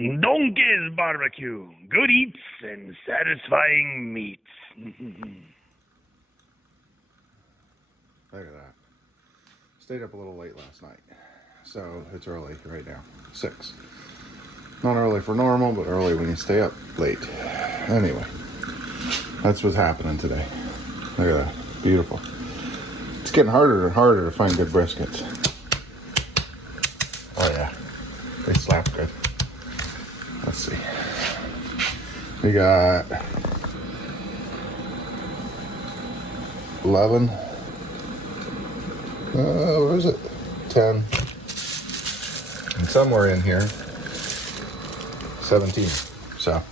Donkey's Barbecue. Good eats and satisfying meats. Look at that. Stayed up a little late last night. So it's early right now. 6. Not early for normal, but early when you stay up late. Anyway, that's what's happening today. Look at that. Beautiful. It's getting harder and harder to find good briskets. Oh yeah. They slap good. Let's see. We got 11. Where is it? 10. And somewhere in here, 17. So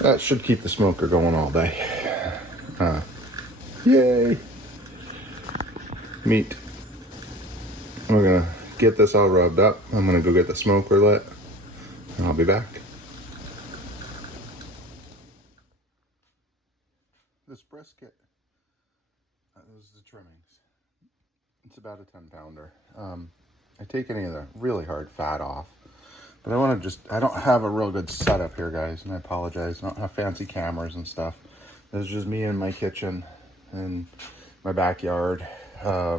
that should keep the smoker going all day. Yay! Meat. We're gonna get this all rubbed up. I'm gonna go get the smoker lit, and I'll be back. This brisket, this is the trimmings. It's about a 10-pounder. I take any of the really hard fat off, but I don't have a real good setup here, guys, and I apologize. I don't have fancy cameras and stuff. This is just me in my kitchen and my backyard. I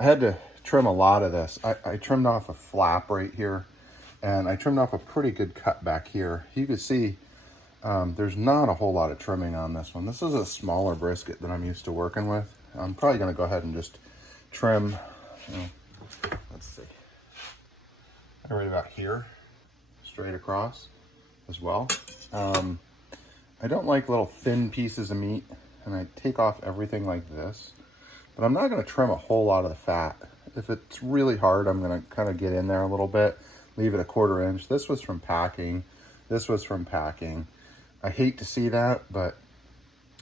had to trim a lot of this. I trimmed off a flap right here, and I trimmed off a pretty good cut back here. You can see there's not a whole lot of trimming on this one. This is a smaller brisket than I'm used to working with. I'm probably going to go ahead and just trim, let's see, right about here, straight across as well. I don't like little thin pieces of meat, and I take off everything like this, but I'm not going to trim a whole lot of the fat. If it's really hard, I'm going to kind of get in there a little bit, leave it a 1/4 inch. This was from packing. This was from packing. I hate to see that, but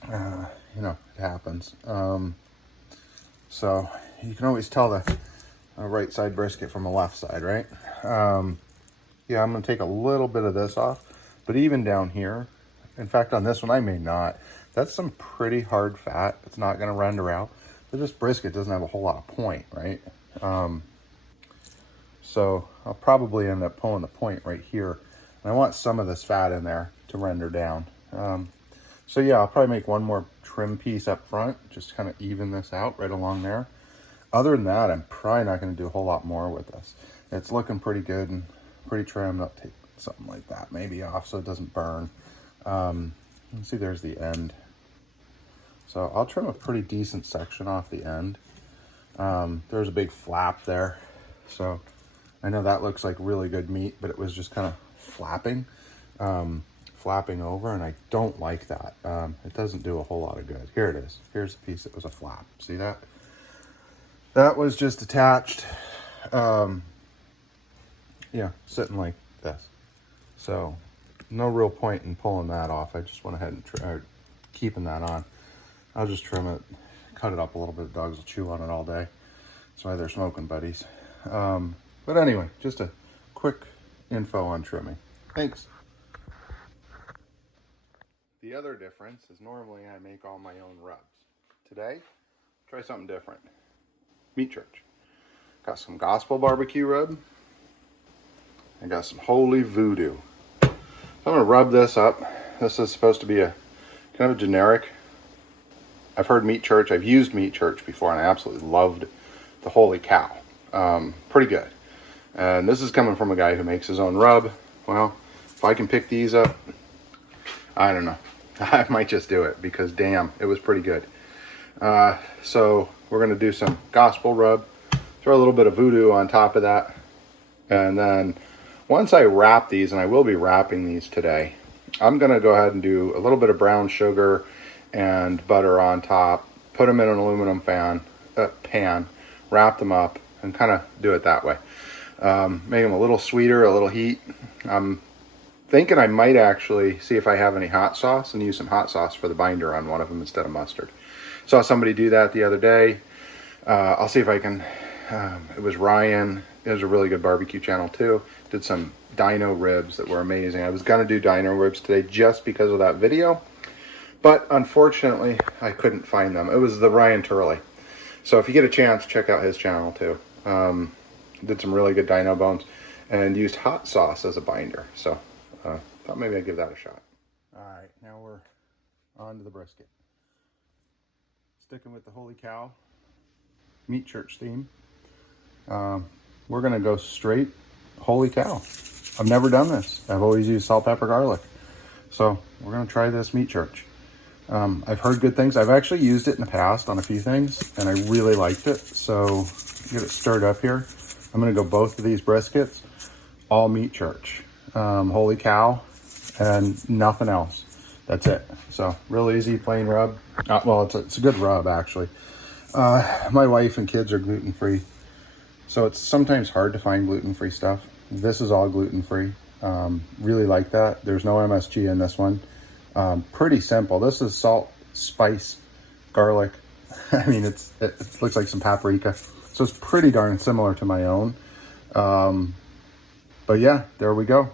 it happens. So you can always tell the right side brisket from the left side, right? Yeah, I'm going to take a little bit of this off, but even down here, in fact, on this one, I may not. That's some pretty hard fat. It's not going to render out. But this brisket doesn't have a whole lot of point, right? So I'll probably end up pulling the point right here. And I want some of this fat in there to render down. So yeah, I'll probably make one more trim piece up front, just kind of even this out right along there. Other than that, I'm probably not going to do a whole lot more with this. It's looking pretty good and pretty trimmed. I'll take something like that maybe off so it doesn't burn. Let's see, there's the end. So I'll trim a pretty decent section off the end. There's a big flap there. So I know that looks like really good meat, but it was just kind of flapping over, and I don't like that. It doesn't do a whole lot of good. Here it is. Here's the piece that was a flap. See that? That was just attached, sitting like this. So no real point in pulling that off. I just went ahead and keeping that on. I'll just trim it, cut it up a little bit. The dogs will chew on it all day. That's why they're smoking buddies. But anyway, just a quick info on trimming. Thanks. The other difference is normally I make all my own rubs. Today, try something different. Meat church. Got some gospel barbecue rub. I got some holy voodoo. So I'm going to rub this up. This is supposed to be a kind of a generic. I've heard meat church. I've used meat church before, and I absolutely loved the holy cow. Pretty good. And this is coming from a guy who makes his own rub. Well, if I can pick these up, I don't know. I might just do it because damn, it was pretty good. So we're going to do some gospel rub. Throw a little bit of voodoo on top of that. And then once I wrap these, and I will be wrapping these today, I'm going to go ahead and do a little bit of brown sugar and butter on top, put them in an aluminum pan, wrap them up, and kind of do it that way. Make them a little sweeter, a little heat. I'm thinking I might actually see if I have any hot sauce and use some hot sauce for the binder on one of them instead of mustard. Saw somebody do that the other day. I'll see if I can. It was Ryan. It was a really good barbecue channel too. Did some dino ribs that were amazing. I was gonna do dino ribs today just because of that video, but unfortunately I couldn't find them. It was the Ryan Turley. So if you get a chance, check out his channel too. Did some really good dino bones. and used hot sauce as a binder. So thought maybe I'd give that a shot. All right, now we're on to the brisket. Sticking with the Holy Cow Meat Church theme. We're gonna go straight Holy Cow. I've never done this. I've always used salt, pepper, garlic. So we're gonna try this Meat Church. I've heard good things. I've actually used it in the past on a few things, and I really liked it. So get it stirred up here. I'm gonna go both of these briskets, all Meat Church, Holy Cow, and nothing else. That's it. So real easy, plain rub. Well, it's a good rub actually. My wife and kids are gluten-free, so it's sometimes hard to find gluten-free stuff. This is all gluten-free. Really like that. There's no MSG in this one. Pretty simple. This is salt, spice, garlic. I mean, it looks like some paprika. So it's pretty darn similar to my own. But yeah, there we go.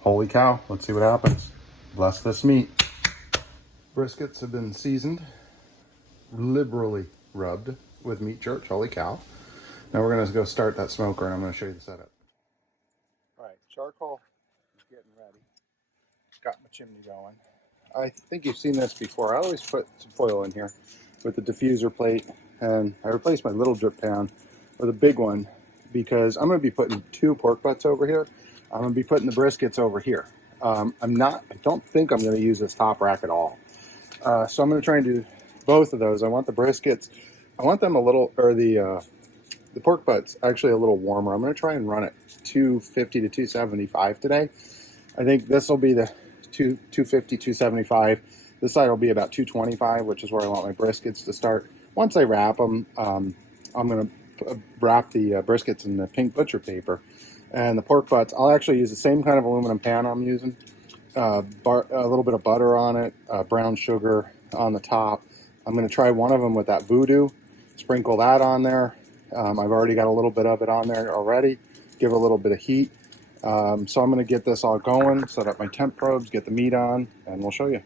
Holy cow. Let's see what happens. Bless this meat. Briskets have been seasoned, liberally rubbed with Meat Church. Holy cow. Now we're going to go start that smoker, and I'm going to show you the setup. All right, charcoal is getting ready. Got my chimney going. I think you've seen this before. I always put some foil in here with the diffuser plate, and I replaced my little drip pan with a big one because I'm going to be putting 2 pork butts over here. I'm going to be putting the briskets over here. I don't think I'm going to use this top rack at all. So I'm going to try and do both of those. I want the briskets, I want them a little, or the pork butts actually a little warmer. I'm going to try and run it 250 to 275 today. I think this will be the 250, 275. This side will be about 225, which is where I want my briskets to start. Once I wrap them, I'm going to wrap the briskets in the pink butcher paper. And the pork butts, I'll actually use the same kind of aluminum pan I'm using. A little bit of butter on it, brown sugar on the top. I'm going to try one of them with that voodoo. Sprinkle that on there. I've already got a little bit of it on there already. Give it a little bit of heat. So I'm going to get this all going, set up my temp probes, get the meat on, and we'll show you.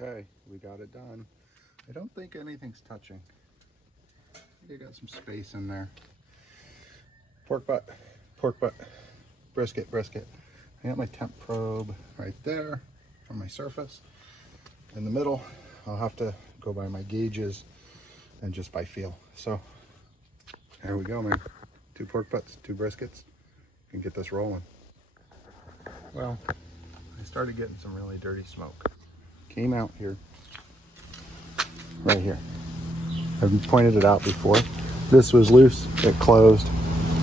Okay, we got it done. I don't think anything's touching. I think I got some space in there. Pork butt, brisket. I got my temp probe right there on my surface. In the middle, I'll have to go by my gauges and just by feel. So there we go, man. 2 pork butts, 2 briskets, and get this rolling. Well, I started getting some really dirty smoke. Came out here, right here. I've pointed it out before. This was loose, it closed.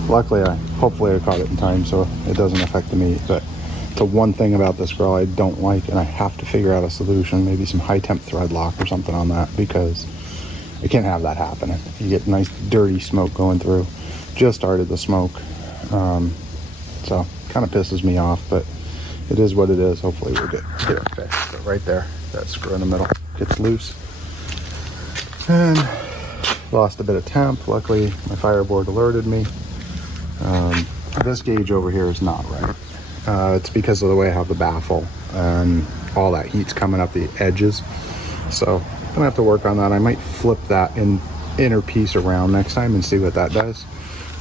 Luckily, hopefully I caught it in time so it doesn't affect the meat, but the one thing about this grill I don't like, and I have to figure out a solution, maybe some high temp thread lock or something on that, because I can't have that happening. You get nice dirty smoke going through. Just started the smoke, so kind of pisses me off, but it is what it is. Hopefully we'll get it fixed. But right there, that screw in the middle gets loose. And lost a bit of temp. Luckily, my fireboard alerted me. This gauge over here is not right. It's because of the way I have the baffle and all that heat's coming up the edges. So I'm gonna have to work on that. I might flip that inner piece around next time and see what that does.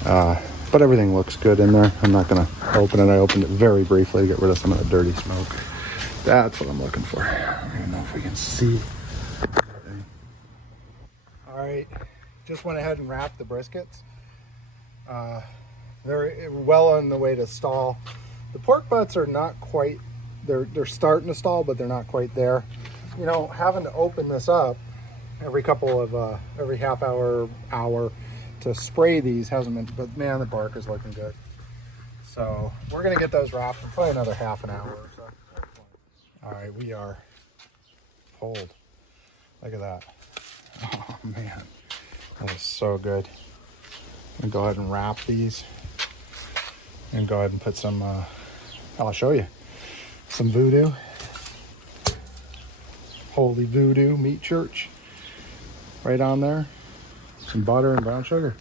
But everything looks good in there. I'm not gonna open it. I opened it very briefly to get rid of some of the dirty smoke. That's what I'm looking for. I don't even know if we can see. All right, just went ahead and wrapped the briskets. They're well on the way to stall. The pork butts are not quite, they're starting to stall, but they're not quite there. You know, having to open this up every half hour to spray these hasn't been, but man, the bark is looking good. So we're gonna get those wrapped in probably another half an hour or so. All right, we are pulled. Look at that. Oh man, that is so good. I'm gonna go ahead and wrap these and go ahead and put some, I'll show you, some voodoo. Holy Voodoo Meat Church right on there. Some butter and brown sugar.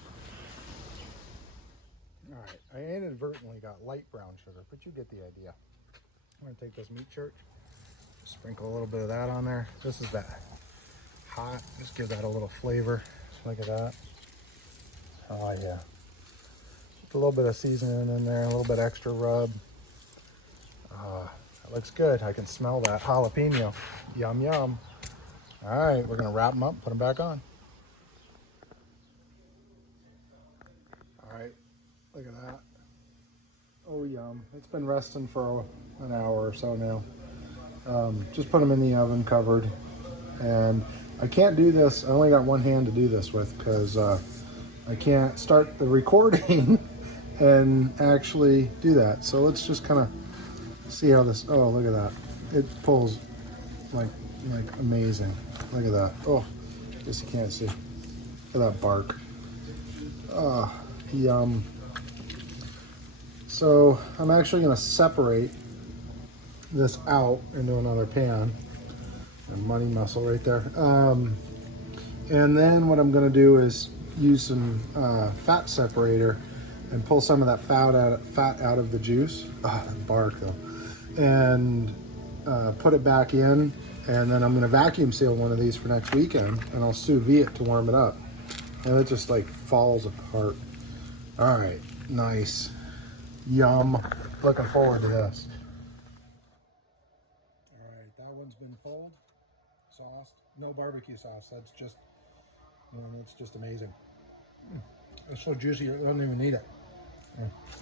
All right, I inadvertently got light brown sugar, but you get the idea. I'm gonna take this Meat Church, Sprinkle a little bit of that on there. This is that hot. Just give that a little flavor. Just look at that. Oh yeah. Just a little bit of seasoning in there, a little bit extra rub. That looks good. I can smell that jalapeno. Yum, yum. All right, we're gonna wrap them up, put them back on. All right, look at that. Oh, yum. It's been resting for an hour or so now. Just put them in the oven covered. And I can't do this. I only got one hand to do this with because I can't start the recording and actually do that. So let's just kind of see how this, oh, look at that. It pulls like amazing. Look at that. Oh, I guess you can't see. Look at that bark. Oh, yum. So I'm actually going to separate this out into another pan. And money muscle right there. And then what I'm going to do is use some fat separator and pull some of that fat out of the juice. Ah, that bark though. And put it back in. And then I'm going to vacuum seal one of these for next weekend. And I'll sous vide it to warm it up. And it just like falls apart. All right, nice. Yum. Looking forward to this. All right, that one's been pulled, sauced. No barbecue sauce. That's just, it's just amazing. It's so juicy, I don't even need it.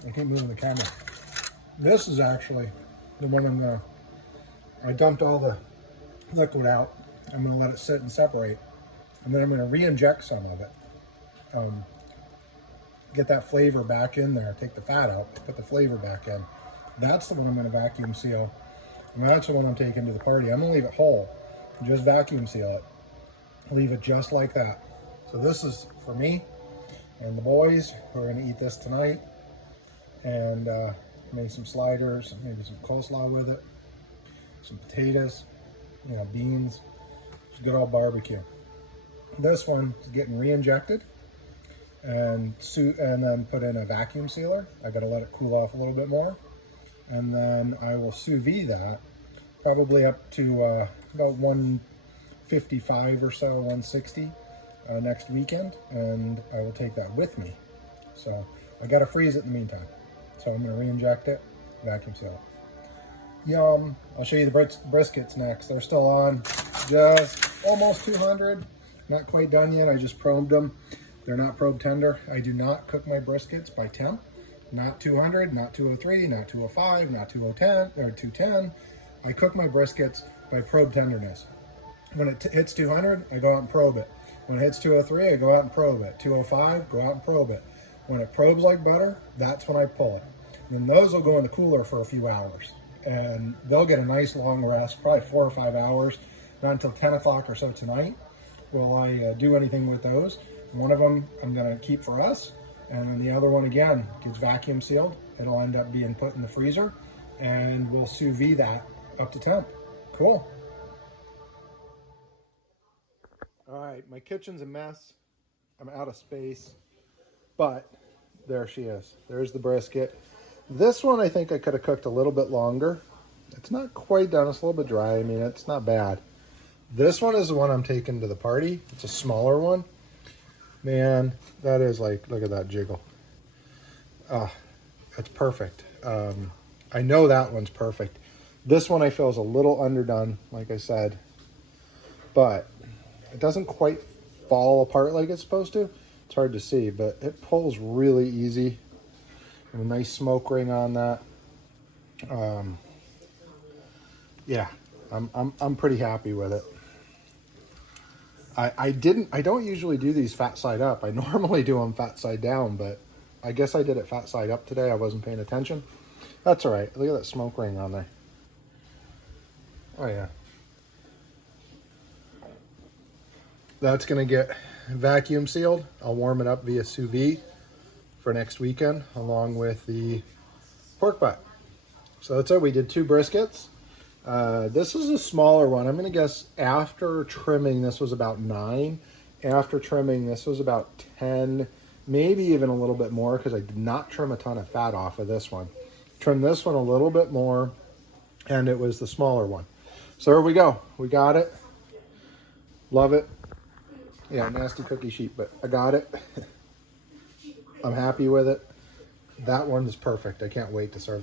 I keep moving the camera. This is actually the one I dumped all the liquid out. I'm gonna let it sit and separate. And then I'm gonna re-inject some of it. Get that flavor back in there, take the fat out, put the flavor back in. That's the one I'm gonna vacuum seal. And that's the one I'm taking to the party. I'm gonna leave it whole, just vacuum seal it. Leave it just like that. So this is for me and the boys who are gonna eat this tonight. And maybe some sliders, maybe some coleslaw with it, some potatoes, beans, just good old barbecue. This one is getting re-injected and then put in a vacuum sealer. I gotta let it cool off a little bit more. And then I will sous vide that probably up to about 155 or so, 160 next weekend. And I will take that with me. So I gotta freeze it in the meantime. So I'm gonna re-inject it, vacuum seal it. Yum. I'll show you the briskets next. They're still on, just almost 200. Not quite done yet, I just probed them. They're not probe tender. I do not cook my briskets by temp. Not 200, not 203, not 205, not 210 or 210. I cook my briskets by probe tenderness. When it hits 200, I go out and probe it. When it hits 203, I go out and probe it. 205, go out and probe it. When it probes like butter, that's when I pull it. And then those will go in the cooler for a few hours. And they'll get a nice long rest, probably 4 or 5 hours. Not until 10 o'clock or so tonight will I do anything with those. One of them I'm gonna keep for us. And then the other one, again, gets vacuum sealed. It'll end up being put in the freezer and we'll sous vide that up to temp. Cool. All right, my kitchen's a mess. I'm out of space, but there she is. There's the brisket. This one I think I could have cooked a little bit longer. It's not quite done, it's a little bit dry. I mean, it's not bad. This one is the one I'm taking to the party. It's a smaller one. Man, that is like, look at that jiggle. That's perfect. I know that one's perfect. This one I feel is a little underdone, like I said, but it doesn't quite fall apart like it's supposed to. It's hard to see, but it pulls really easy. And a nice smoke ring on that. Yeah, I'm pretty happy with it. I don't usually do these fat side up. I normally do them fat side down, but I guess I did it fat side up today. I wasn't paying attention. That's all right. Look at that smoke ring on there. Oh yeah. That's gonna get vacuum sealed. I'll warm it up via sous vide for next weekend, along with the pork butt. So that's it. We did 2 briskets. This is a smaller one. I'm going to guess after trimming, this was about 9. After trimming, this was about 10, maybe even a little bit more because I did not trim a ton of fat off of this one. Trimmed this one a little bit more, and it was the smaller one. So here we go. We got it. Love it. Yeah, nasty cookie sheet, but I got it. I'm happy with it. That one is perfect. I can't wait to serve